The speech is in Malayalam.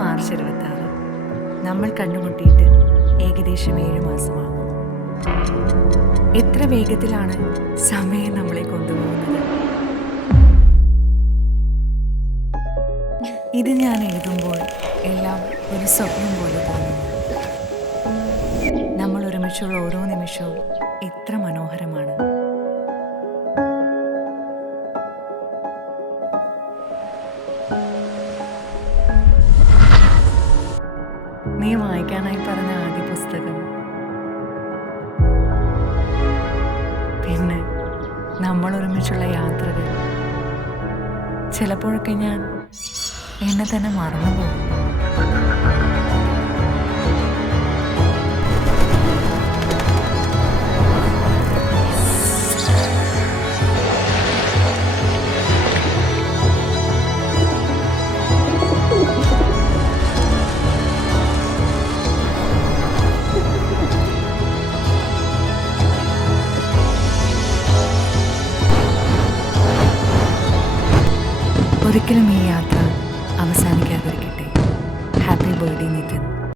മാർച്ച് 26. നമ്മൾ കണ്ടുമുട്ടിയിട്ട് ഏകദേശം 7 മാസമാകും. എത്ര വേഗത്തിലാണ് സമയം നമ്മളെ കൊണ്ടുപോകുന്നത്. ഇത് ഞാൻ എഴുതുമ്പോൾ എല്ലാം ഒരു സ്വപ്നം പോലെ തോന്നുന്നു. നമ്മൾ ഒരുമിച്ചുള്ള ഓരോ നിമിഷവും എത്ര മനോഹരമാണ്. നീ വായിക്കാനായി പറഞ്ഞ ആദ്യ പുസ്തകം, പിന്നെ നമ്മൾ ഒരുമിച്ചുള്ള യാത്രകൾ. ചിലപ്പോഴൊക്കെ ഞാൻ എന്നെ തന്നെ മറന്നുപോകും. ഒരിക്കലും ഈ യാത്ര